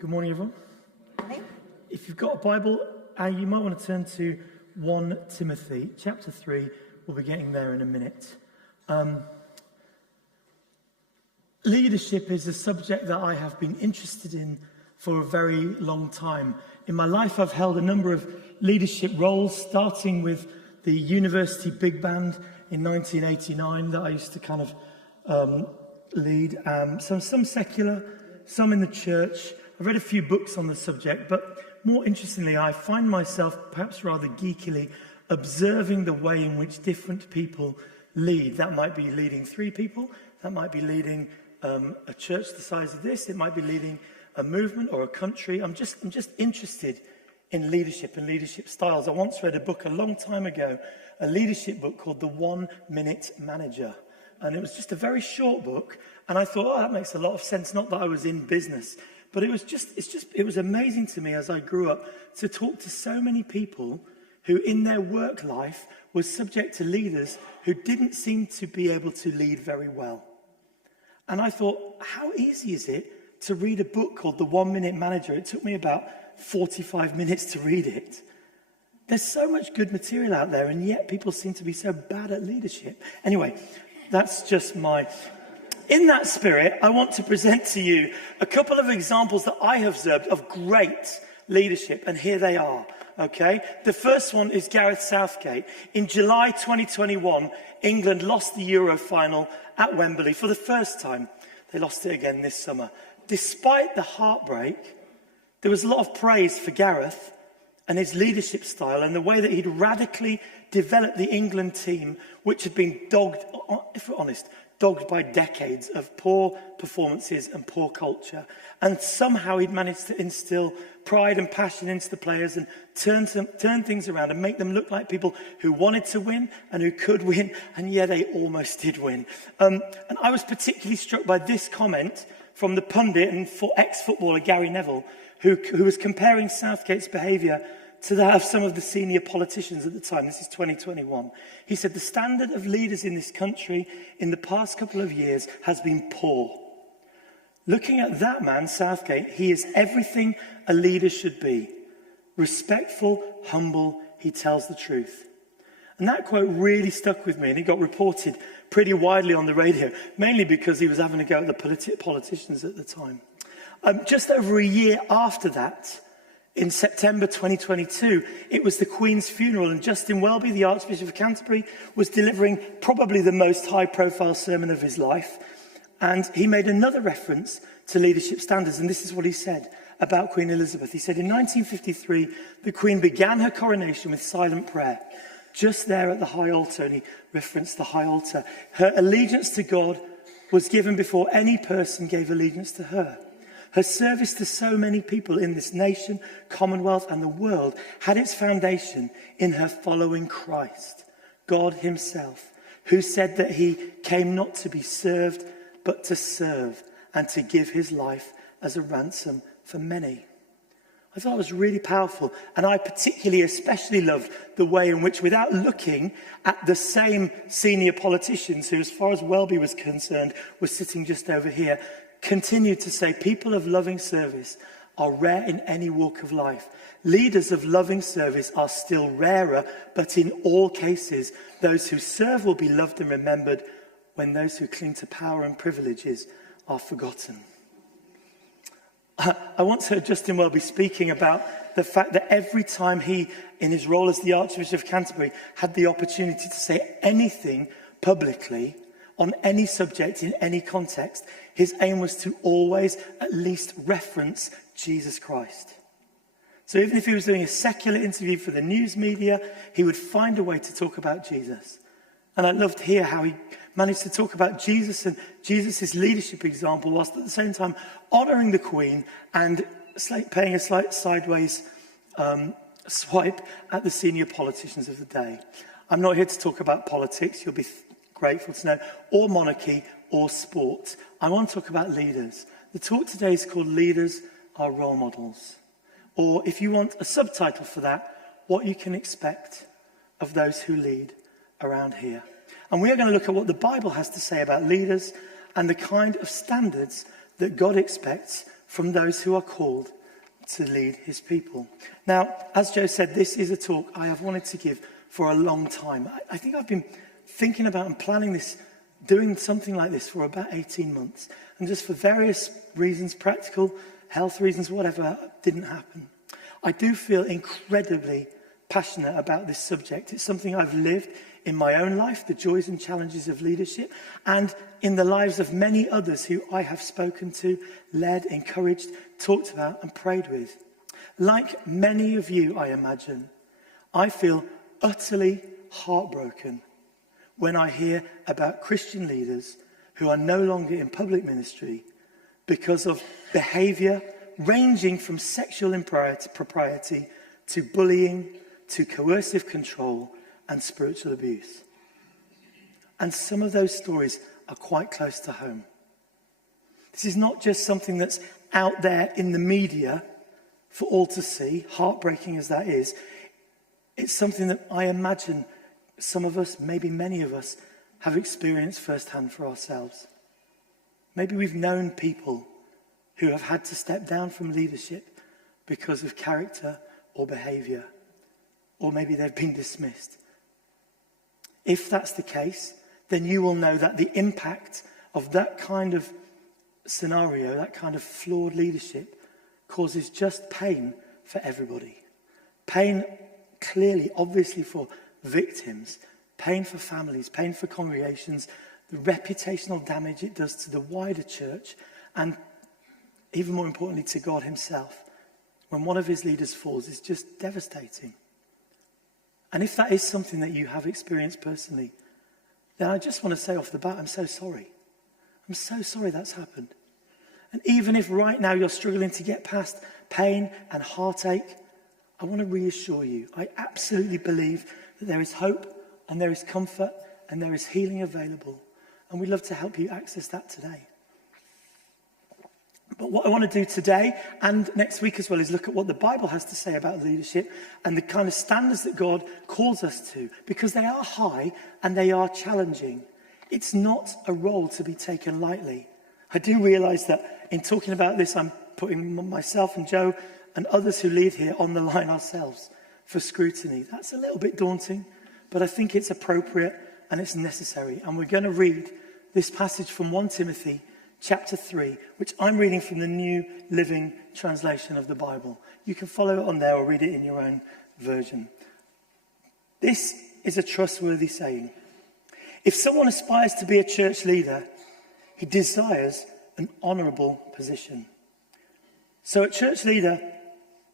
Good morning, everyone. Morning. If you've got a Bible, you might want to turn to 1 Timothy, chapter 3. We'll be getting there in a minute. Leadership is a subject that I have been interested in for a very long time. In my life, I've held a number of leadership roles, starting with the university big band in 1989 that I used to kind of lead. Some secular, some in the church. I've read a few books on the subject, but more interestingly, I find myself perhaps rather geekily observing the way in which different people lead. That might be leading 3 people, that might be leading a church the size of this, it might be leading a movement or a country. I'm just interested in leadership and leadership styles. I once read a book a long time ago, a leadership book called The 1 Minute Manager. And it was just a very short book, and I thought, that makes a lot of sense. Not that I was in business, but it was amazing to me as I grew up to talk to so many people who in their work life were subject to leaders who didn't seem to be able to lead very well. And I thought, how easy is it to read a book called The 1 Minute Manager? It took me about 45 minutes to read it. There's so much good material out there, and yet people seem to be so bad at leadership. Anyway, that's just In that spirit, I want to present to you a couple of examples that I have observed of great leadership, and here they are, okay? The first one is Gareth Southgate. In July 2021, England lost the Euro final at Wembley for the first time. They lost it again this summer. Despite the heartbreak, there was a lot of praise for Gareth and his leadership style and the way that he'd radically developed the England team, which had been dogged, if we're honest, dogged by decades of poor performances and poor culture. And somehow he'd managed to instill pride and passion into the players and turn things around and make them look like people who wanted to win and who could win. And yeah, they almost did win. And I was particularly struck by this comment from the pundit and ex-footballer Gary Neville, who was comparing Southgate's behaviour to that of some of the senior politicians at the time. This is 2021. He said, the standard of leaders in this country in the past couple of years has been poor. Looking at that man, Southgate, he is everything a leader should be. Respectful, humble, he tells the truth. And that quote really stuck with me, and it got reported pretty widely on the radio, mainly because he was having a go at the politicians at the time. Just over a year after that, in September 2022, it was the Queen's funeral, and Justin Welby, the Archbishop of Canterbury, was delivering probably the most high-profile sermon of his life. And he made another reference to leadership standards, and this is what he said about Queen Elizabeth. He said, in 1953, the Queen began her coronation with silent prayer, just there at the high altar, and he referenced the high altar. Her allegiance to God was given before any person gave allegiance to her. Her service to so many people in this nation, Commonwealth, and the world had its foundation in her following Christ, God himself, who said that he came not to be served, but to serve and to give his life as a ransom for many. I thought it was really powerful, and I especially loved the way in which, without looking at the same senior politicians who, as far as Welby was concerned, were sitting just over here, continued to say people of loving service are rare in any walk of life. Leaders of loving service are still rarer, but in all cases, those who serve will be loved and remembered when those who cling to power and privileges are forgotten. I once heard Justin Welby speaking about the fact that every time he, in his role as the Archbishop of Canterbury, had the opportunity to say anything publicly on any subject in any context, his aim was to always at least reference Jesus Christ. So even if he was doing a secular interview for the news media, he would find a way to talk about Jesus. And I loved to hear how he managed to talk about Jesus and Jesus' leadership example, whilst at the same time honouring the Queen and paying a slight sideways swipe at the senior politicians of the day. I'm not here to talk about politics, you'll be grateful to know, or monarchy, or sport. I want to talk about leaders. The talk today is called Leaders Are Role Models. Or if you want a subtitle for that, What You Can Expect of Those Who Lead Around Here. And we are going to look at what the Bible has to say about leaders and the kind of standards that God expects from those who are called to lead his people. Now, as Joe said, this is a talk I have wanted to give for a long time. I think I've been thinking about and planning this, doing something like this for about 18 months. And just for various reasons, practical, health reasons, whatever, didn't happen. I do feel incredibly passionate about this subject. It's something I've lived in my own life, the joys and challenges of leadership, and in the lives of many others who I have spoken to, led, encouraged, talked about, and prayed with. Like many of you, I imagine, I feel utterly heartbroken when I hear about Christian leaders who are no longer in public ministry because of behaviour ranging from sexual impropriety to bullying to coercive control and spiritual abuse. And some of those stories are quite close to home. This is not just something that's out there in the media for all to see, heartbreaking as that is. It's something that I imagine some of us, maybe many of us, have experienced firsthand for ourselves. Maybe we've known people who have had to step down from leadership because of character or behaviour, or maybe they've been dismissed. If that's the case, then you will know that the impact of that kind of scenario, that kind of flawed leadership, causes just pain for everybody. Pain clearly, obviously for victims, pain for families, pain for congregations, the reputational damage it does to the wider church, and even more importantly to God himself. When one of his leaders falls, is just devastating. And if that is something that you have experienced personally, then I just want to say off the bat, I'm so sorry. I'm so sorry that's happened. And even if right now you're struggling to get past pain and heartache, I want to reassure you, I absolutely believe that there is hope and there is comfort and there is healing available. And we'd love to help you access that today. But what I want to do today and next week as well is look at what the Bible has to say about leadership and the kind of standards that God calls us to, because they are high and they are challenging. It's not a role to be taken lightly. I do realise that in talking about this, I'm putting myself and Joe and others who lead here on the line ourselves for scrutiny. That's a little bit daunting, but I think it's appropriate and it's necessary. And we're going to read this passage from 1 Timothy chapter 3, which I'm reading from the New Living Translation of the Bible. You can follow it on there or read it in your own version. This is a trustworthy saying. If someone aspires to be a church leader, he desires an honourable position. So a church leader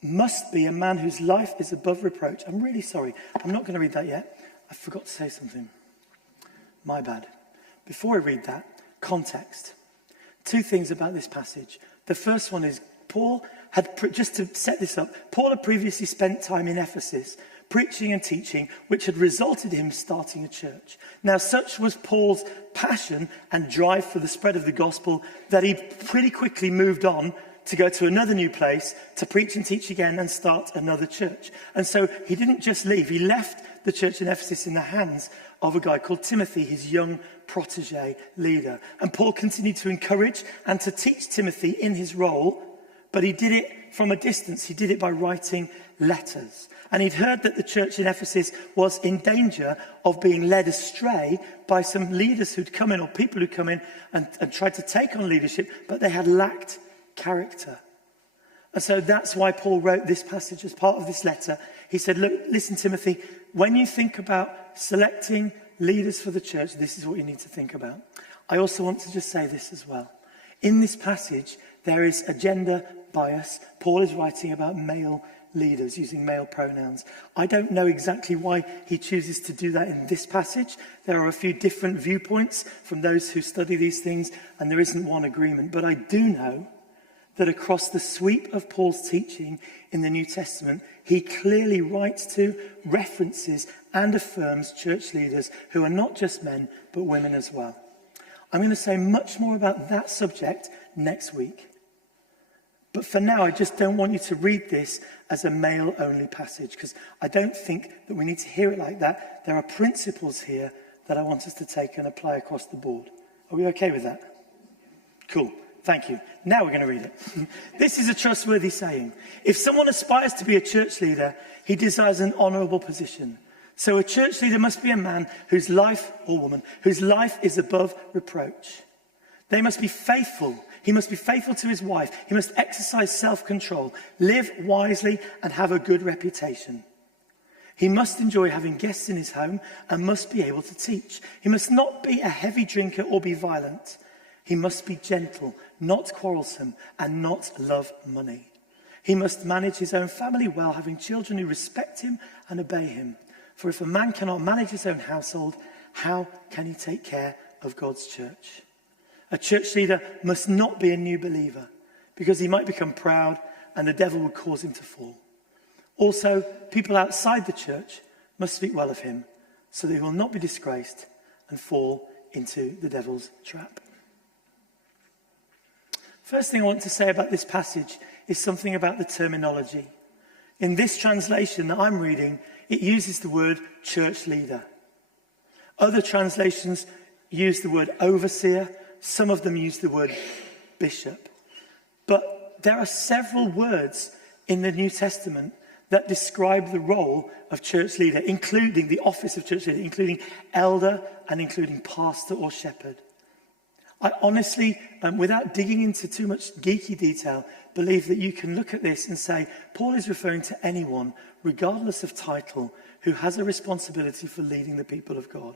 must be a man whose life is above reproach. I'm really sorry. I'm not going to read that yet. I forgot to say something. My bad. Before I read that, context. Two things about this passage. The first one is Paul had, just to set this up, Paul had previously spent time in Ephesus preaching and teaching, which had resulted in him starting a church. Now, such was Paul's passion and drive for the spread of the gospel that he pretty quickly moved on to go to another new place to preach and teach again and start another church. And so he didn't just leave, he left the church in Ephesus in the hands of a guy called Timothy, his young protege leader. And Paul continued to encourage and to teach Timothy in his role, but he did it from a distance. He did it by writing letters. And he'd heard that the church in Ephesus was in danger of being led astray by some leaders who'd come in, or people who'd come in and tried to take on leadership, but they had lacked character. And so that's why Paul wrote this passage as part of this letter. He said, look, listen, Timothy, when you think about selecting leaders for the church, this is what you need to think about. I also want to just say this as well. In this passage, there is a gender bias. Paul is writing about male leaders, using male pronouns. I don't know exactly why he chooses to do that in this passage. There are a few different viewpoints from those who study these things, and there isn't one agreement. But I do know that across the sweep of Paul's teaching in the New Testament, he clearly writes to, references, and affirms church leaders who are not just men, but women as well. I'm going to say much more about that subject next week. But for now, I just don't want you to read this as a male-only passage, because I don't think that we need to hear it like that. There are principles here that I want us to take and apply across the board. Are we okay with that? Cool. Thank you. Now we're going to read it. This is a trustworthy saying. If someone aspires to be a church leader, he desires an honourable position. So a church leader must be a man whose life, or woman, whose life is above reproach. They must be faithful. He must be faithful to his wife. He must exercise self-control, live wisely, and have a good reputation. He must enjoy having guests in his home and must be able to teach. He must not be a heavy drinker or be violent. He must be gentle, not quarrelsome, and not love money. He must manage his own family well, having children who respect him and obey him. For if a man cannot manage his own household, how can he take care of God's church? A church leader must not be a new believer, because he might become proud and the devil would cause him to fall. Also, people outside the church must speak well of him, so that he will not be disgraced and fall into the devil's trap. First thing I want to say about this passage is something about the terminology. In this translation that I'm reading, it uses the word church leader. Other translations use the word overseer. Some of them use the word bishop. But there are several words in the New Testament that describe the role of church leader, including the office of church leader, including elder and including pastor or shepherd. I honestly, without digging into too much geeky detail, believe that you can look at this and say, Paul is referring to anyone, regardless of title, who has a responsibility for leading the people of God.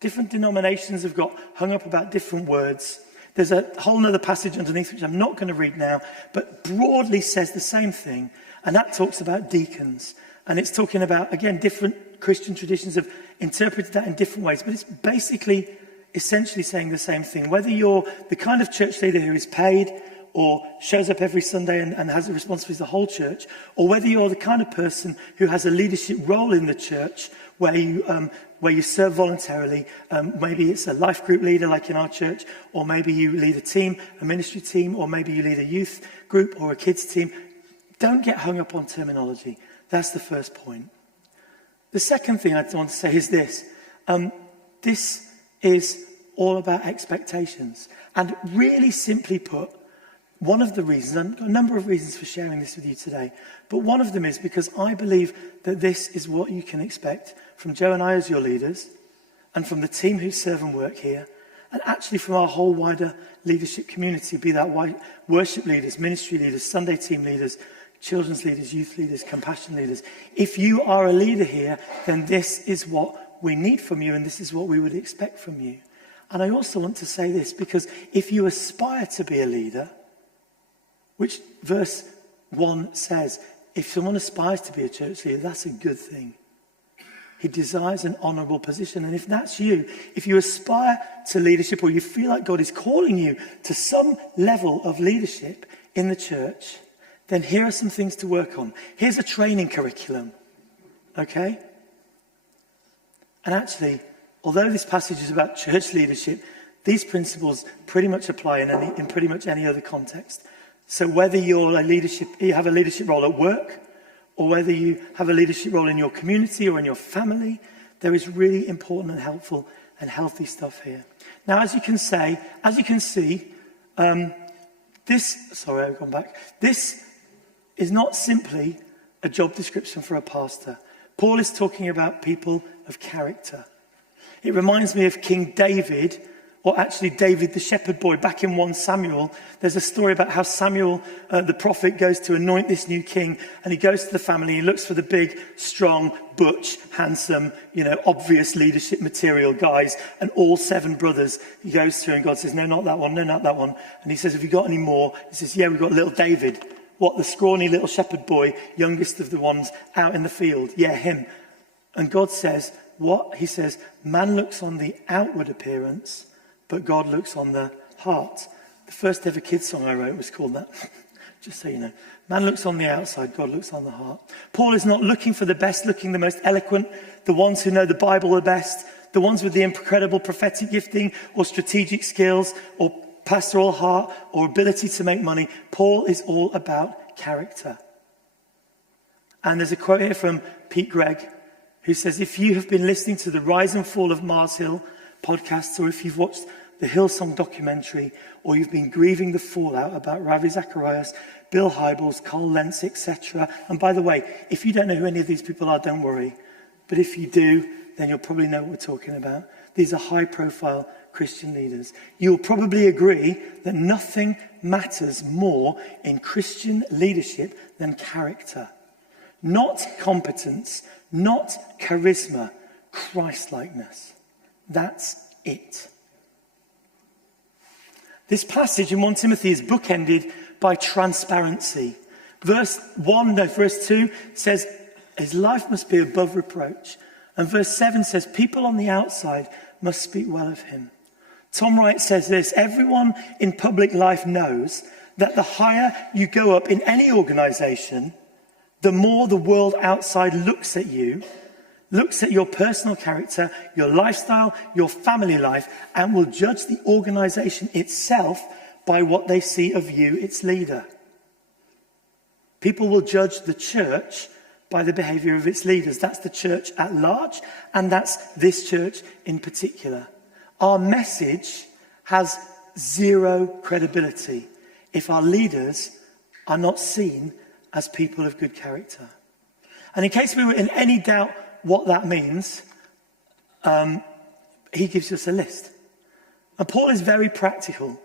Different denominations have got hung up about different words. There's a whole other passage underneath, which I'm not going to read now, but broadly says the same thing. And that talks about deacons. And it's talking about, again, different Christian traditions have interpreted that in different ways. But it's basically, essentially saying the same thing. Whether you're the kind of church leader who is paid or shows up every Sunday and has a responsibility for the whole church, or whether you're the kind of person who has a leadership role in the church where you serve voluntarily, maybe it's a life group leader like in our church, or maybe you lead a team, a ministry team, or maybe you lead a youth group or a kids team. Don't get hung up on terminology. That's the first point. The second thing I want to say is this. This is all about expectations. And really simply put, one of the reasons, and a number of reasons for sharing this with you today, but one of them is because I believe that this is what you can expect from Joe and I as your leaders, and from the team who serve and work here, and actually from our whole wider leadership community, be that worship leaders, ministry leaders, Sunday team leaders, children's leaders, youth leaders, compassion leaders. If you are a leader here, then this is what we need from you, and this is what we would expect from you. And I also want to say this, because if you aspire to be a leader, which verse 1 says, if someone aspires to be a church leader, that's a good thing. He desires an honourable position. And if that's you, if you aspire to leadership, or you feel like God is calling you to some level of leadership in the church, then here are some things to work on. Here's a training curriculum, okay? And actually, although this passage is about church leadership, these principles pretty much apply in pretty much any other context. So whether you have a leadership role at work, or whether you have a leadership role in your community or in your family, there is really important and helpful and healthy stuff here. Now, as you can see, this is not simply a job description for a pastor. Paul is talking about people of character. It reminds me of King David, or actually David the shepherd boy. Back in 1 Samuel, there's a story about how Samuel, the prophet, goes to anoint this new king, and he goes to the family, he looks for the big, strong, butch, handsome, obvious leadership material guys, and all 7 brothers he goes through, and God says, no, not that one, no, not that one. And he says, have you got any more? He says, yeah, we've got little David. What, the scrawny little shepherd boy, youngest of the ones out in the field? Yeah, him. And God says, what? He says, man looks on the outward appearance, but God looks on the heart. The first ever kids song I wrote was called that. Just so you know. Man looks on the outside, God looks on the heart. Paul is not looking for the best looking, the most eloquent, the ones who know the Bible the best, the ones with the incredible prophetic gifting or strategic skills or pastoral heart or ability to make money. Paul is all about character. And there's a quote here from Pete Gregg, who says, if you have been listening to the Rise and Fall of Mars Hill podcasts, or if you've watched the Hillsong documentary, or you've been grieving the fallout about Ravi Zacharias, Bill Hybels, Carl Lentz, etc. And by the way, if you don't know who any of these people are, don't worry. But if you do, then you'll probably know what we're talking about. These are high-profile Christian leaders. You'll probably agree that nothing matters more in Christian leadership than character. Not competence, not charisma, Christ-likeness. That's it. This passage in 1 Timothy is bookended by transparency. Verse 2 says, his life must be above reproach. And verse 7 says, people on the outside must speak well of him. Tom Wright says this, everyone in public life knows that the higher you go up in any organization, the more the world outside looks at you, looks at your personal character, your lifestyle, your family life, and will judge the organization itself by what they see of you, its leader. People will judge the church by the behavior of its leaders. That's the church at large, and that's this church in particular. Our message has zero credibility if our leaders are not seen as people of good character. And in case we were in any doubt what that means, he gives us a list. And Paul is very practical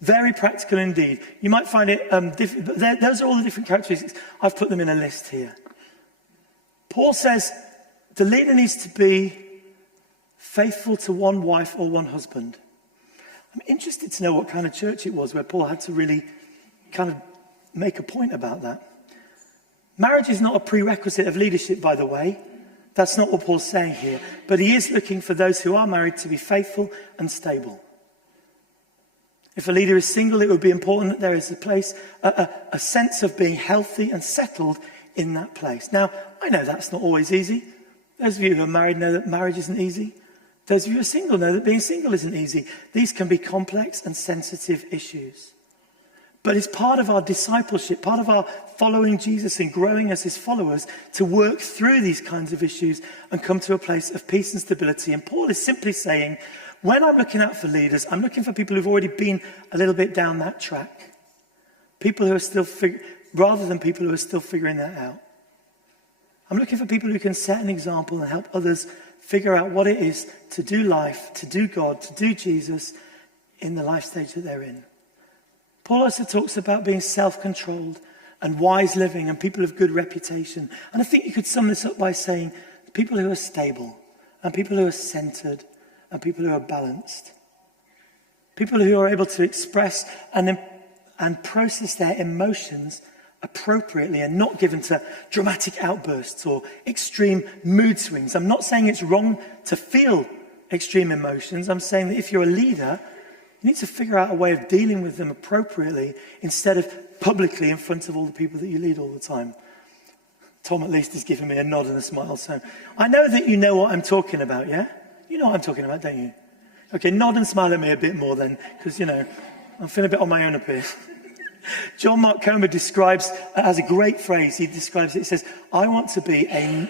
indeed. You might find it different, but those are all the different characteristics. I've put them in a list here. Paul says the leader needs to be faithful to one wife or one husband. I'm interested to know what kind of church it was where Paul had to really kind of make a point about that. Marriage is not a prerequisite of leadership, by the way. That's not what Paul's saying here. But he is looking for those who are married to be faithful and stable. If a leader is single, it would be important that there is a place, a sense of being healthy and settled in that place. Now, I know that's not always easy. Those of you who are married know that marriage isn't easy. Those of you who are single know that being single isn't easy. These can be complex and sensitive issues. But it's part of our discipleship, part of our following Jesus and growing as his followers to work through these kinds of issues and come to a place of peace and stability. And Paul is simply saying, when I'm looking out for leaders, I'm looking for people who've already been a little bit down that track. People who are still rather than people who are still figuring that out. I'm looking for people who can set an example and help others figure out what it is to do life, to do God, to do Jesus in the life stage that they're in. Paul also talks about being self-controlled and wise living and people of good reputation. And I think you could sum this up by saying people who are stable and people who are centered and people who are balanced. People who are able to express and process their emotions appropriately and not given to dramatic outbursts or extreme mood swings. I'm not saying it's wrong to feel extreme emotions. I'm saying that if you're a leader, you need to figure out a way of dealing with them appropriately instead of publicly in front of all the people that you lead all the time. Tom at least is giving me a nod and a smile. So I know that you know what I'm talking about, yeah? You know what I'm talking about, don't you? Okay, nod and smile at me a bit more then, because, I'm feeling a bit on my own up here. John Mark Comer has a great phrase. He describes it. He says, I want to be a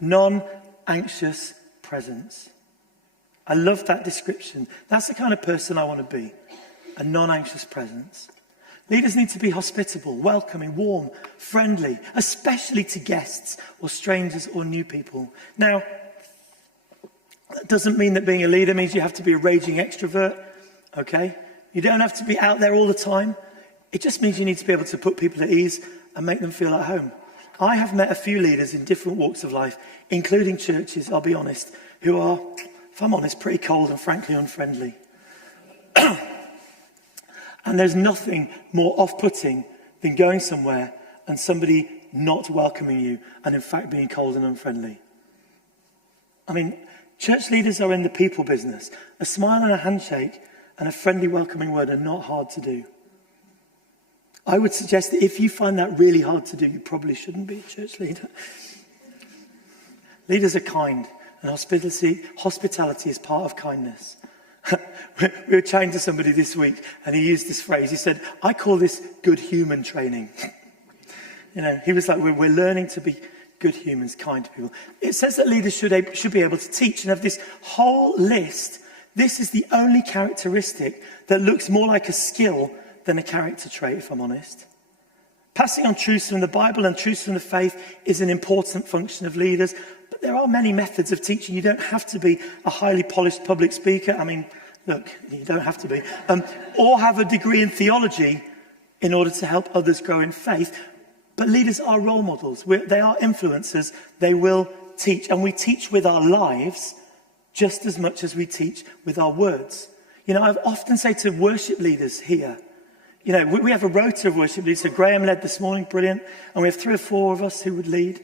non-anxious presence. I love that description. That's the kind of person I want to be, a non-anxious presence. Leaders need to be hospitable, welcoming, warm, friendly, especially to guests or strangers or new people. Now, that doesn't mean that being a leader means you have to be a raging extrovert, okay? You don't have to be out there all the time. It just means you need to be able to put people at ease and make them feel at home. I have met a few leaders in different walks of life, including churches, I'll be honest, who are, if I'm honest, pretty cold and frankly unfriendly. And there's nothing more off-putting than going somewhere and somebody not welcoming you and in fact being cold and unfriendly. I mean, church leaders are in the people business. A smile and a handshake and a friendly welcoming word are not hard to do. I would suggest that if you find that really hard to do, you probably shouldn't be a church leader. Leaders are kind, and hospitality is part of kindness. We were chatting to somebody this week, and he used this phrase. He said, I call this good human training. He was like, we're learning to be good humans, kind to people. It says that leaders should be able to teach and have this whole list This is the only characteristic that looks more like a skill than a character trait, if I'm honest. Passing on truths from the Bible and truths from the faith is an important function of leaders, but there are many methods of teaching. You don't have to be a highly polished public speaker. I mean, look, you don't have to be. Or have a degree in theology in order to help others grow in faith. But leaders are role models. They are influencers. They will teach. And we teach with our lives just as much as we teach with our words. You know, I often say to worship leaders here, you know, we have a rota of worship leaders. So Graham led this morning, brilliant. And we have 3 or 4 of us who would lead.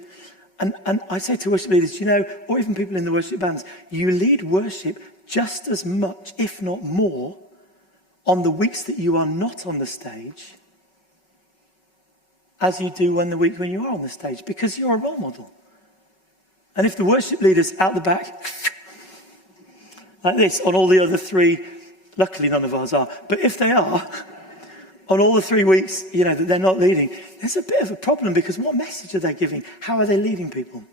And I say to worship leaders, you know, or even people in the worship bands, you lead worship just as much, if not more, on the weeks that you are not on the stage as you do when you are on the stage, because you're a role model. And if the worship leader's out the back, like this, on all the other 3, luckily none of ours are, but if they are, on all the 3 weeks, you know, that they're not leading, there's a bit of a problem, because what message are they giving? How are they leading people?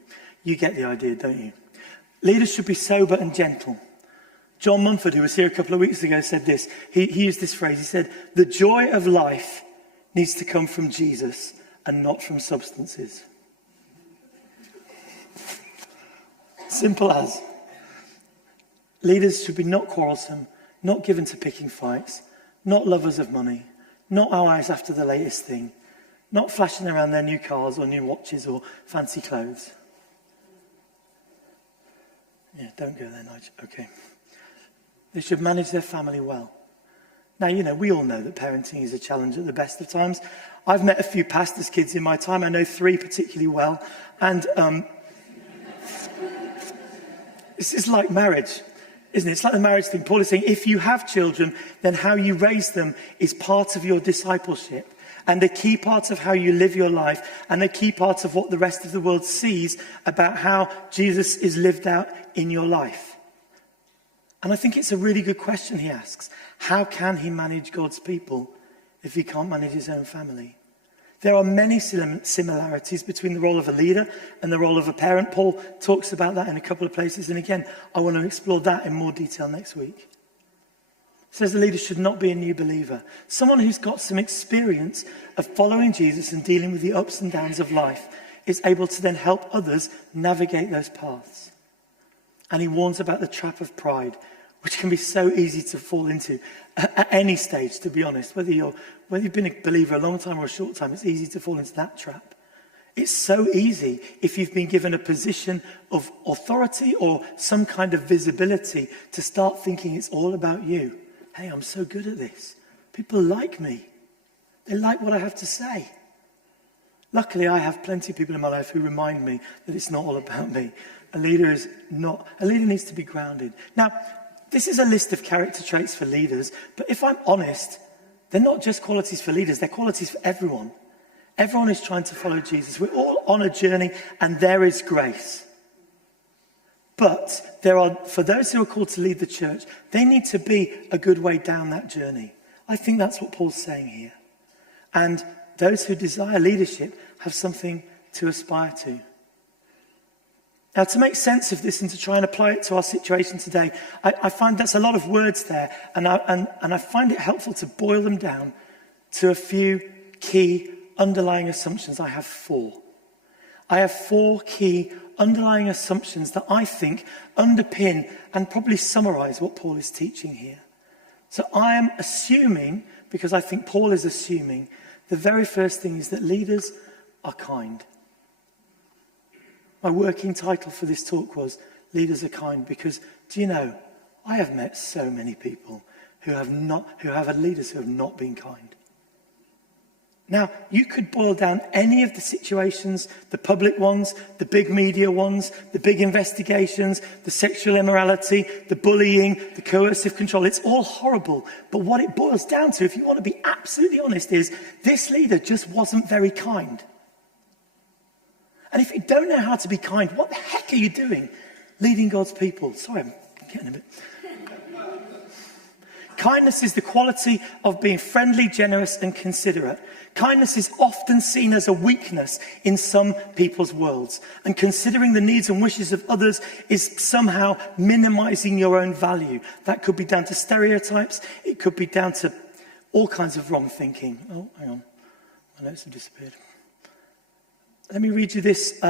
You get the idea, don't you? Leaders should be sober and gentle. John Mumford, who was here a couple of weeks ago, said this. He used this phrase. He said, the joy of life needs to come from Jesus and not from substances. Simple as. Leaders should be not quarrelsome, not given to picking fights, not lovers of money, not always after the latest thing, not flashing around their new cars or new watches or fancy clothes. Yeah, don't go there, Nigel. Okay. They should manage their family well. Now, you know, we all know that parenting is a challenge at the best of times. I've met a few pastors' kids in my time. I know 3 particularly well. And this is like marriage, isn't it? It's like the marriage thing. Paul is saying, if you have children, then how you raise them is part of your discipleship, and a key part of how you live your life, and a key part of what the rest of the world sees about how Jesus is lived out in your life. And I think it's a really good question he asks. How can he manage God's people if he can't manage his own family? There are many similarities between the role of a leader and the role of a parent. Paul talks about that in a couple of places. And again, I want to explore that in more detail next week. It says the leader should not be a new believer. Someone who's got some experience of following Jesus and dealing with the ups and downs of life is able to then help others navigate those paths. And he warns about the trap of pride, which can be so easy to fall into at any stage, to be honest. Whether you've been a believer a long time or a short time, it's easy to fall into that trap. It's so easy if you've been given a position of authority or some kind of visibility to start thinking it's all about you. Hey, I'm so good at this. People like me. They like what I have to say. Luckily, I have plenty of people in my life who remind me that it's not all about me. A leader needs to be grounded. Now, this is a list of character traits for leaders, but if I'm honest, they're not just qualities for leaders, they're qualities for everyone. Everyone is trying to follow Jesus. We're all on a journey, and there is grace. But for those who are called to lead the church, they need to be a good way down that journey. I think that's what Paul's saying here. And those who desire leadership have something to aspire to. Now, to make sense of this and to try and apply it to our situation today, I find that's a lot of words there, and I find it helpful to boil them down to a few key underlying assumptions. I have 4. I have 4 key underlying assumptions that I think underpin and probably summarize what Paul is teaching here. So I am assuming, because I think Paul is assuming, the very first thing is that leaders are kind. My working title for this talk was Leaders Are Kind, because, do you know, I have met so many people who have had leaders who have not been kind. Now, you could boil down any of the situations, the public ones, the big media ones, the big investigations, the sexual immorality, the bullying, the coercive control. It's all horrible. But what it boils down to, if you want to be absolutely honest, is this leader just wasn't very kind. And if you don't know how to be kind, what the heck are you doing leading God's people? Sorry, I'm getting a bit... Kindness is the quality of being friendly, generous, and considerate. Kindness is often seen as a weakness in some people's worlds, and considering the needs and wishes of others is somehow minimizing your own value. That could be down to stereotypes. It could be down to all kinds of wrong thinking. Oh, hang on. My notes have disappeared. Let me read you this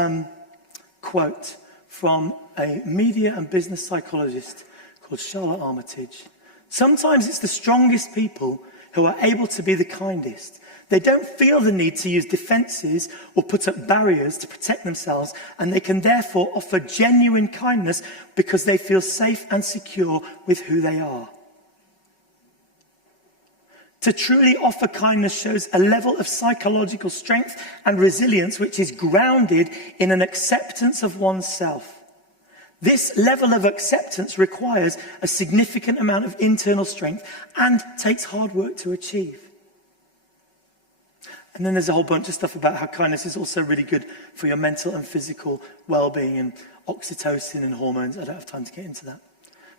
quote from a media and business psychologist called Charlotte Armitage. Sometimes it's the strongest people who are able to be the kindest. They don't feel the need to use defenses or put up barriers to protect themselves, and they can therefore offer genuine kindness because they feel safe and secure with who they are. To truly offer kindness shows a level of psychological strength and resilience which is grounded in an acceptance of oneself. This level of acceptance requires a significant amount of internal strength and takes hard work to achieve. And then there's a whole bunch of stuff about how kindness is also really good for your mental and physical well-being and oxytocin and hormones. I don't have time to get into that.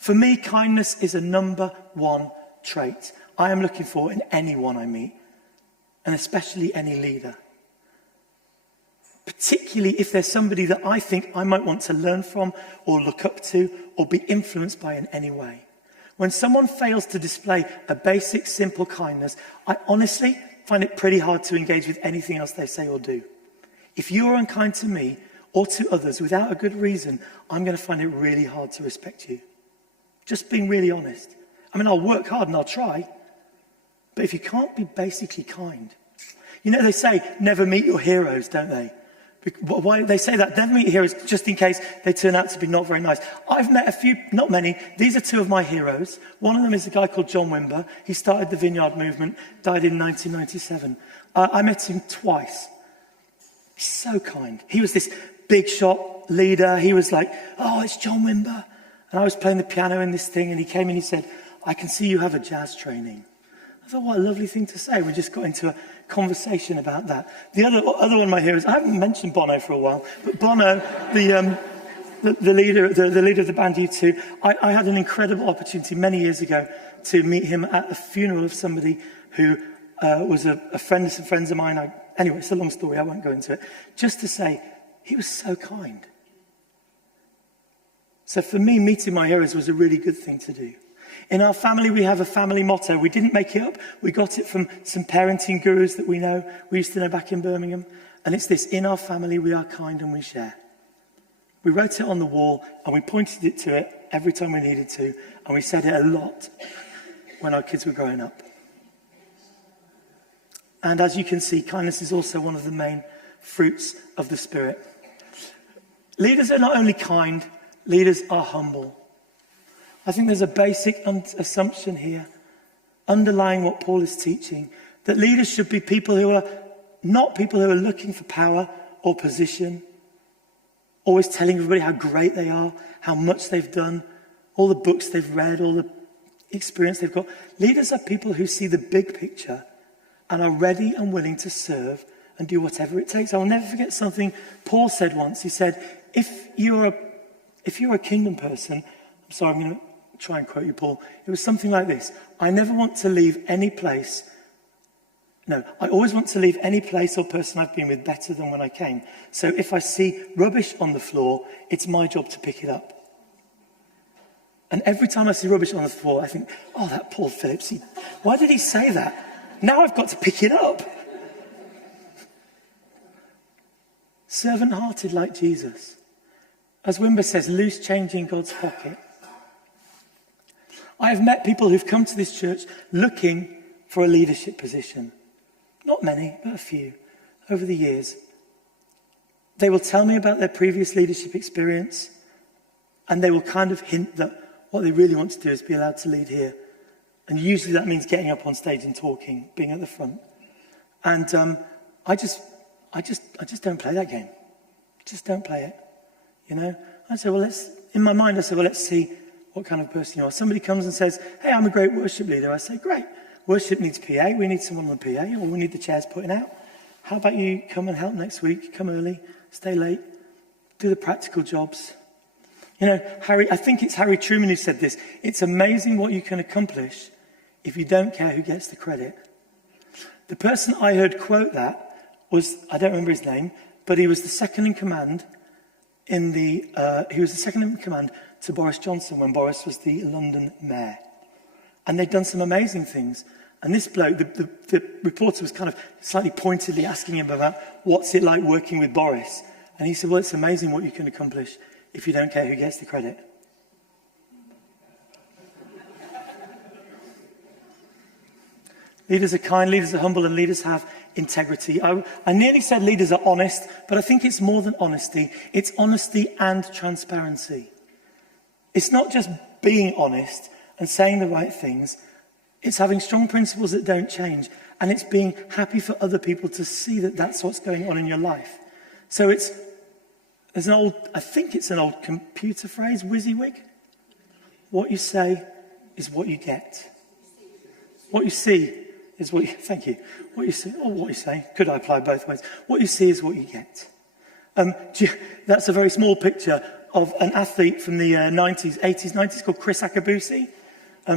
For me, kindness is a number one trait I am looking for in anyone I meet, and especially any leader. Particularly if there's somebody that I think I might want to learn from or look up to or be influenced by in any way. When someone fails to display a basic, simple kindness, I honestly find it pretty hard to engage with anything else they say or do. If you're unkind to me or to others without a good reason, I'm going to find it really hard to respect you. Just being really honest. I mean, I'll work hard and I'll try, but if you can't be basically kind. You know, they say, never meet your heroes, don't they? Why they say that? Never meet your heroes, just in case they turn out to be not very nice. I've met a few, not many. These are two of my heroes. One of them is a guy called John Wimber. He started the Vineyard Movement, died in 1997. I met him twice. He's so kind. He was this big shot leader. He was like, oh, it's John Wimber. And I was playing the piano in this thing, and he came in and he said, I can see you have a jazz training. I thought, what a lovely thing to say. We just got into a conversation about that. The other one of my heroes, I haven't mentioned Bono for a while, but Bono, the leader of the band U2, I had an incredible opportunity many years ago to meet him at a funeral of somebody who was a friend of some friends of mine. Anyway, it's a long story, I won't go into it. Just to say, he was so kind. So for me, meeting my heroes was a really good thing to do. In our family, we have a family motto. We didn't make it up. We got it from some parenting gurus that we know. We used to know back in Birmingham. And it's this: in our family, we are kind and we share. We wrote it on the wall and we pointed it to it every time we needed to. And we said it a lot when our kids were growing up. And as you can see, kindness is also one of the main fruits of the Spirit. Leaders are not only kind, leaders are humble. I think there's a basic assumption here, underlying what Paul is teaching, that leaders should be people who are not people who are looking for power or position, always telling everybody how great they are, how much they've done, all the books they've read, all the experience they've got. Leaders are people who see the big picture and are ready and willing to serve and do whatever it takes. I'll never forget something Paul said once. He said, if you're a kingdom person, I'm sorry, I'm going to try and quote you, Paul. It was something like this: I never want to leave any place. No, I always want to leave any place or person I've been with better than when I came. So if I see rubbish on the floor, it's my job to pick it up. And every time I see rubbish on the floor, I think, oh, that Paul Phillips, why did he say that? Now I've got to pick it up. Servant-hearted like Jesus. As Wimber says, loose change in God's pocket. I have met people who've come to this church looking for a leadership position. Not many, but a few over the years. They will tell me about their previous leadership experience, and they will kind of hint that what they really want to do is be allowed to lead here. And usually that means getting up on stage and talking, being at the front. And I just don't play that game. Just don't play it. You know? I say, well, in my mind, let's see what kind of person you are. Somebody comes and says, hey, I'm a great worship leader. I say, great. Worship needs PA. We need someone on the PA, or we need the chairs putting out. How about you come and help next week? Come early, stay late, do the practical jobs. You know, I think it's Harry Truman who said this. It's amazing what you can accomplish if you don't care who gets the credit. The person I heard quote that was, I don't remember his name, but he was the second in command to Boris Johnson when Boris was the London mayor. And they'd done some amazing things. And this bloke, the reporter was kind of slightly pointedly asking him about what's it like working with Boris. And he said, well, it's amazing what you can accomplish if you don't care who gets the credit. Leaders are kind, leaders are humble, and leaders have integrity. I nearly said leaders are honest, but I think it's more than honesty. It's honesty and transparency. It's not just being honest and saying the right things. It's having strong principles that don't change. And it's being happy for other people to see that that's what's going on in your life. So I think it's an old computer phrase, WYSIWYG. What you say is what you get. What you see is what you, thank you. What you see, or what you say, could I apply both ways? What you see is what you get. That's a very small picture of an athlete from the 80s, 90s called Chris Akabusi.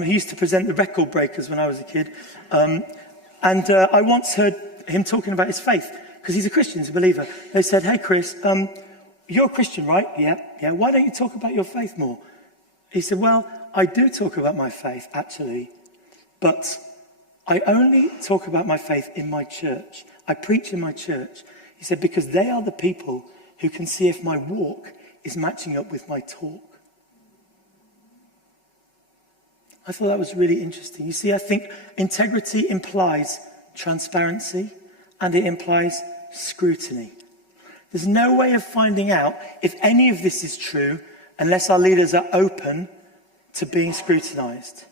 He used to present the record breakers when I was a kid. I once heard him talking about his faith, because he's a Christian, he's a believer. They said, hey Chris, you're a Christian, right? Yeah. Why don't you talk about your faith more? He said, well, I do talk about my faith, actually, but I only talk about my faith in my church. I preach in my church. He said, because they are the people who can see if my walk is matching up with my talk. I thought that was really interesting. You see, I think integrity implies transparency and it implies scrutiny. There's no way of finding out if any of this is true unless our leaders are open to being scrutinized.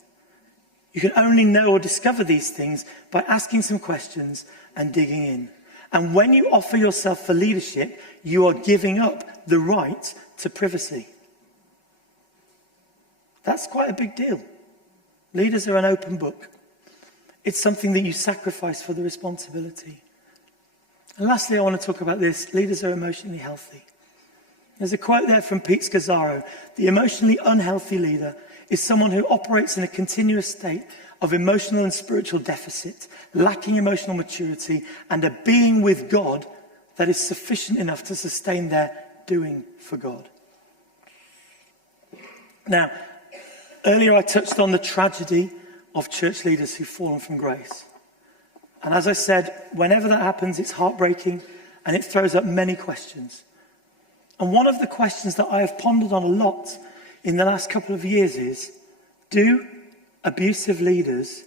You can only know or discover these things by asking some questions and digging in. And when you offer yourself for leadership, you are giving up the right to privacy. That's quite a big deal. Leaders are an open book. It's something that you sacrifice for the responsibility. And lastly, I want to talk about this. Leaders are emotionally healthy. There's a quote there from Pete Scazzaro. The emotionally unhealthy leader is someone who operates in a continuous state of emotional and spiritual deficit, lacking emotional maturity, and a being with God that is sufficient enough to sustain their doing for God. Now, earlier I touched on the tragedy of church leaders who've fallen from grace. And as I said, whenever that happens, it's heartbreaking and it throws up many questions. And one of the questions that I have pondered on a lot in the last couple of years is, do abusive leaders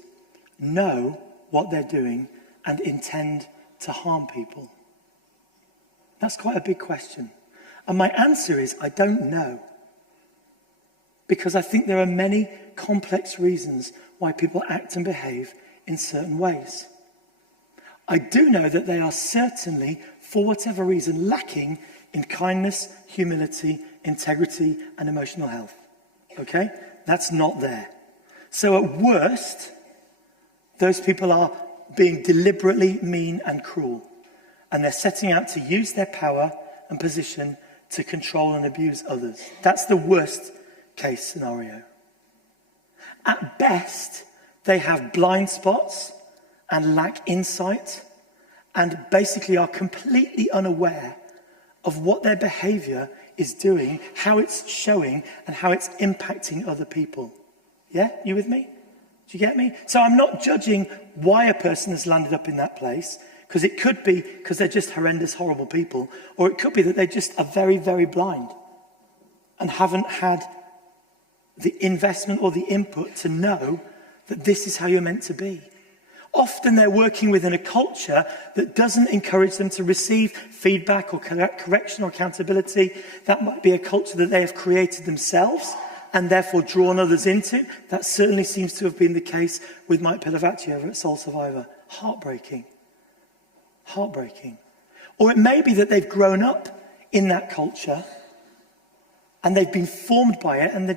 know what they're doing and intend to harm people? That's quite a big question. And my answer is, I don't know. Because I think there are many complex reasons why people act and behave in certain ways. I do know that they are certainly, for whatever reason, lacking in kindness, humility, integrity, and emotional health. Okay? That's not there. So at worst, those people are being deliberately mean and cruel. And they're setting out to use their power and position to control and abuse others. That's the worst case scenario. At best, they have blind spots and lack insight and basically are completely unaware of what their behavior is doing, how it's showing, and how it's impacting other people. Yeah? You with me? Do you get me? So I'm not judging why a person has landed up in that place, because it could be because they're just horrendous, horrible people, or it could be that they just are very, very blind and haven't had the investment or the input to know that this is how you're meant to be. Often they're working within a culture that doesn't encourage them to receive feedback or correction or accountability. That might be a culture that they have created themselves and therefore drawn others into. That certainly seems to have been the case with Mike Pilavachi over at Soul Survivor. Heartbreaking. Heartbreaking. Or it may be that they've grown up in that culture and they've been formed by it and they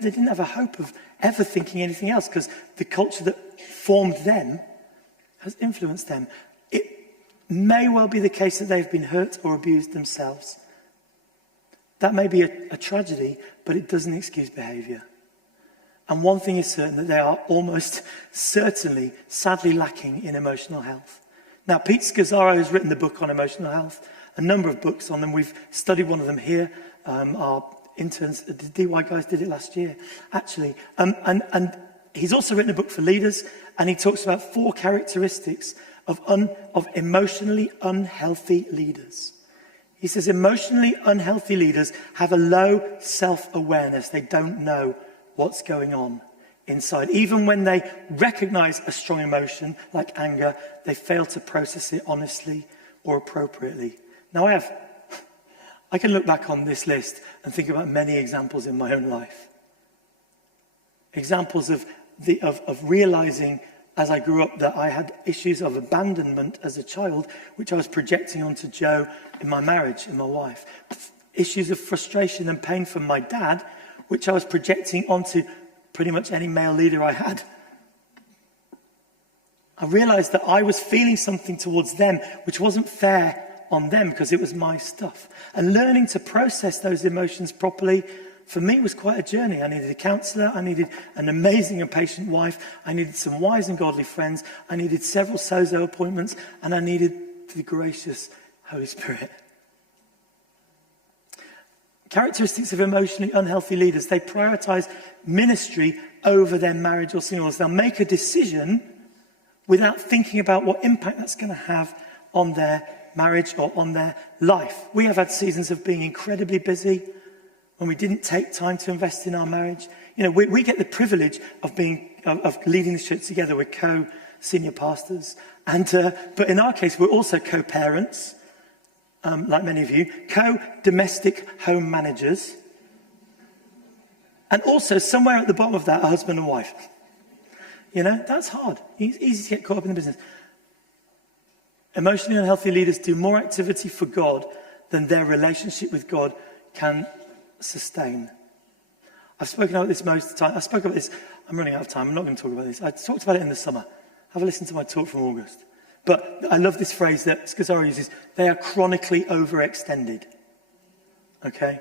didn't have a hope of ever thinking anything else because the culture that formed them has influenced them. It may well be the case that they've been hurt or abused themselves. That may be a tragedy, but it doesn't excuse behaviour. And one thing is certain, that they are almost certainly, sadly lacking in emotional health. Now, Pete Scazzaro has written the book on emotional health, a number of books on them. We've studied one of them here. Our interns, the DY guys did it last year, actually. And he's also written a book for leaders, and he talks about 4 characteristics of emotionally unhealthy leaders. He says emotionally unhealthy leaders have a low self-awareness. They don't know what's going on inside. Even when they recognize a strong emotion like anger, they fail to process it honestly or appropriately. Now, I can look back on this list and think about many examples in my own life. Examples of realizing as I grew up that I had issues of abandonment as a child, which I was projecting onto Joe in my marriage, in my wife. Issues of frustration and pain from my dad, which I was projecting onto pretty much any male leader I had. I realized that I was feeling something towards them which wasn't fair on them because it was my stuff. And learning to process those emotions properly, for me, was quite a journey. I needed a counselor. I needed an amazing and patient wife. I needed some wise and godly friends. I needed several sozo appointments. And I needed the gracious Holy Spirit. Characteristics of emotionally unhealthy leaders: they prioritize ministry over their marriage or singleness. They'll make a decision without thinking about what impact that's going to have on their marriage or on their life. We have had seasons of being incredibly busy when we didn't take time to invest in our marriage. You know, we get the privilege of leading the church together. We're co-senior pastors. But in our case, we're also co-parents, like many of you, co-domestic home managers, and also somewhere at the bottom of that, a husband and wife. You know, that's hard. It's easy to get caught up in the business. Emotionally unhealthy leaders do more activity for God than their relationship with God can sustain. I've spoken about this most of the time. I spoke about this. I'm running out of time. I'm not going to talk about this. I talked about it in the summer. Have a listen to my talk from August. But I love this phrase that Scazzaro uses. They are chronically overextended. Okay?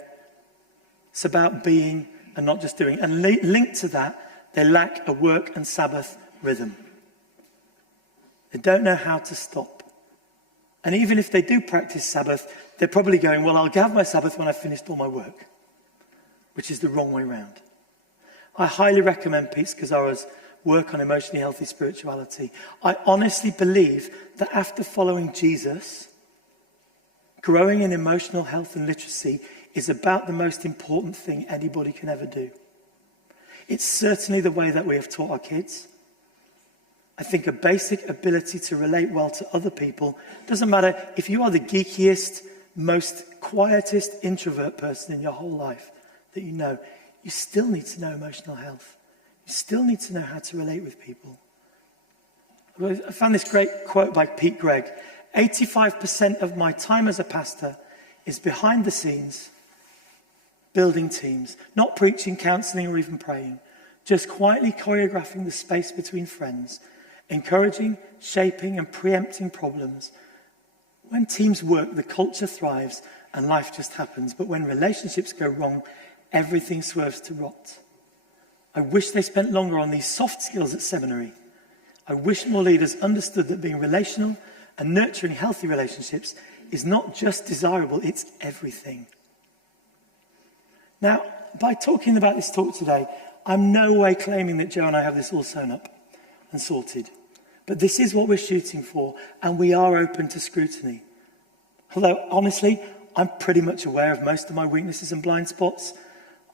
It's about being and not just doing. And linked to that, they lack a work and Sabbath rhythm. They don't know how to stop. And even if they do practice Sabbath, they're probably going, well, I'll have my Sabbath when I've finished all my work, which is the wrong way round. I highly recommend Pete Scazzaro's work on emotionally healthy spirituality. I honestly believe that after following Jesus, growing in emotional health and literacy is about the most important thing anybody can ever do. It's certainly the way that we have taught our kids. I think a basic ability to relate well to other people, doesn't matter if you are the geekiest, most quietest introvert person in your whole life that you know, you still need to know emotional health. You still need to know how to relate with people. I found this great quote by Pete Greig. 85% of my time as a pastor is behind the scenes, building teams, not preaching, counseling, or even praying, just quietly choreographing the space between friends, encouraging, shaping, and preempting problems. When teams work, the culture thrives and life just happens. But when relationships go wrong, everything swerves to rot. I wish they spent longer on these soft skills at seminary. I wish more leaders understood that being relational and nurturing healthy relationships is not just desirable, it's everything. Now, by talking about this talk today, I'm no way claiming that Joe and I have this all sewn up and sorted. But this is what we're shooting for, and we are open to scrutiny. Although, honestly, I'm pretty much aware of most of my weaknesses and blind spots.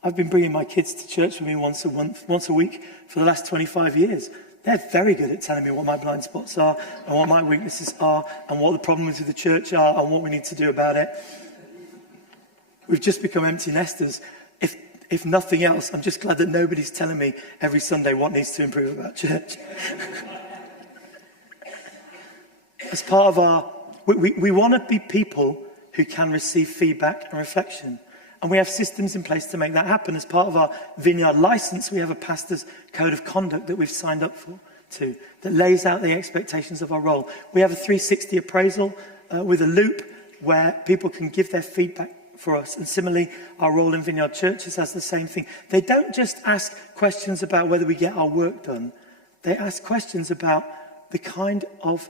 I've been bringing my kids to church with me once a week for the last 25 years. They're very good at telling me what my blind spots are and what my weaknesses are and what the problems with the church are and what we need to do about it. We've just become empty nesters. If nothing else, I'm just glad that nobody's telling me every Sunday what needs to improve about church. As part of we want to be people who can receive feedback and reflection. And we have systems in place to make that happen. As part of our Vineyard license, we have a pastor's code of conduct that we've signed up to that lays out the expectations of our role. We have a 360 appraisal with a loop where people can give their feedback for us. And similarly, our role in Vineyard Churches has the same thing. They don't just ask questions about whether we get our work done. They ask questions about the kind of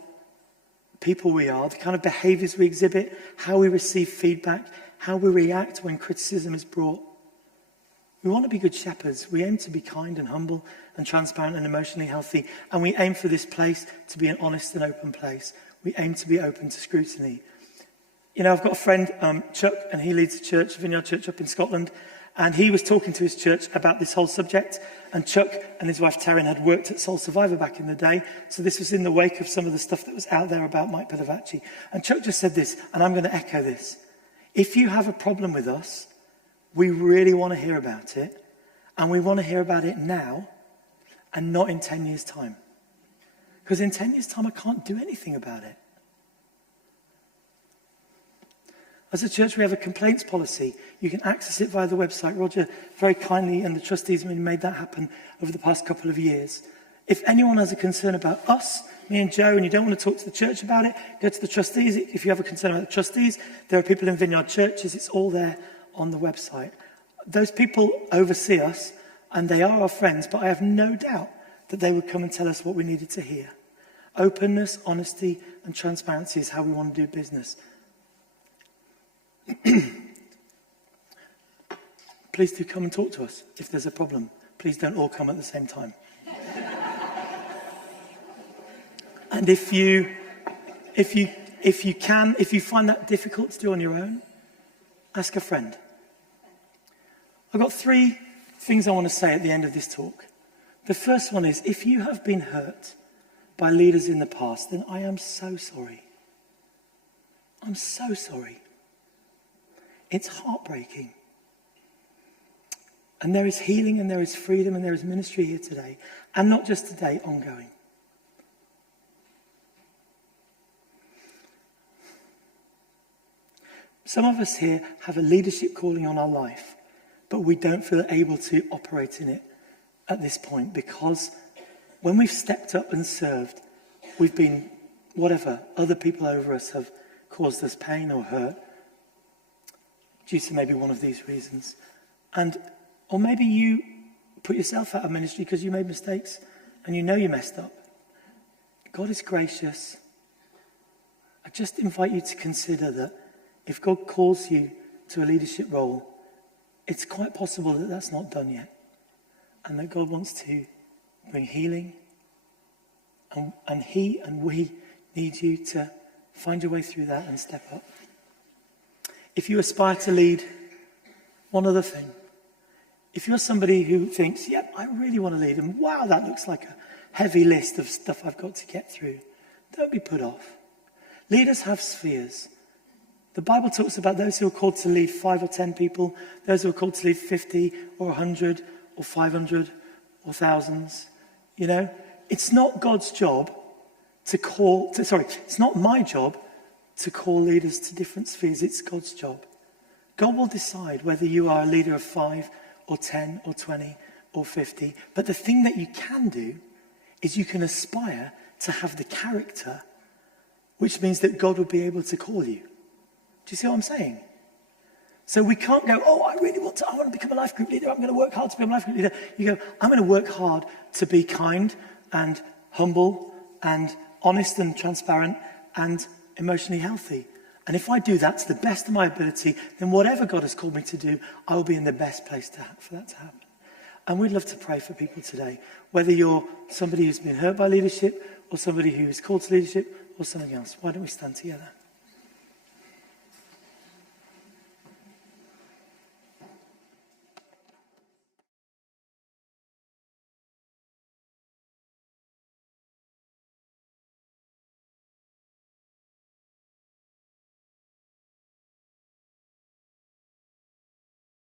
people we are, the kind of behaviours we exhibit, how we receive feedback, how we react when criticism is brought. We want to be good shepherds. We aim to be kind and humble and transparent and emotionally healthy. And we aim for this place to be an honest and open place. We aim to be open to scrutiny. You know, I've got a friend, Chuck, and he leads a church, Vineyard Church up in Scotland. And he was talking to his church about this whole subject. And Chuck and his wife Taryn had worked at Soul Survivor back in the day. So this was in the wake of some of the stuff that was out there about Mike Pedavacci. And Chuck just said this, and I'm going to echo this. If you have a problem with us, we really want to hear about it. And we want to hear about it now and not in 10 years' time. Because in 10 years' time, I can't do anything about it. As a church, we have a complaints policy. You can access it via the website. Roger very kindly and the trustees made that happen over the past couple of years. If anyone has a concern about us, me and Joe, and you don't want to talk to the church about it, go to the trustees. If you have a concern about the trustees, there are people in Vineyard Churches. It's all there on the website. Those people oversee us, and they are our friends, but I have no doubt that they would come and tell us what we needed to hear. Openness, honesty, and transparency is how we want to do business. Please do come and talk to us if there's a problem. Please don't all come at the same time. And if you find that difficult to do on your own, ask a friend. I've got 3 things I want to say at the end of this talk. The first one is, if you have been hurt by leaders in the past, then I am so sorry. I'm so sorry. It's heartbreaking. And there is healing and there is freedom and there is ministry here today. And not just today, ongoing. Some of us here have a leadership calling on our life, but we don't feel able to operate in it at this point because when we've stepped up and served, we've been, whatever, other people over us have caused us pain or hurt due to maybe one of these reasons. Or maybe you put yourself out of ministry because you made mistakes and you know you messed up. God is gracious. I just invite you to consider that if God calls you to a leadership role, it's quite possible that that's not done yet. And that God wants to bring healing. And he and we need you to find your way through that and step up. If you aspire to lead, one other thing. If you're somebody who thinks, yep, I really want to lead, and wow, that looks like a heavy list of stuff I've got to get through, don't be put off. Leaders have spheres. The Bible talks about those who are called to lead 5 or 10 people, those who are called to lead 50 or 100 or 500 or thousands. You know, it's not God's job it's not my job to call leaders to different spheres. It's God's job. God will decide whether you are a leader of 5 or 10 or 20 or 50. But the thing that you can do is you can aspire to have the character, which means that God will be able to call you. Do you see what I'm saying? So we can't go, I want to become a life group leader. I'm going to work hard to become a life group leader. You go, I'm going to work hard to be kind and humble and honest and transparent and emotionally healthy. And if I do that to the best of my ability, then whatever God has called me to do, I will be in the best place for that to happen. And we'd love to pray for people today, whether you're somebody who's been hurt by leadership or somebody who is called to leadership or something else. Why don't we stand together?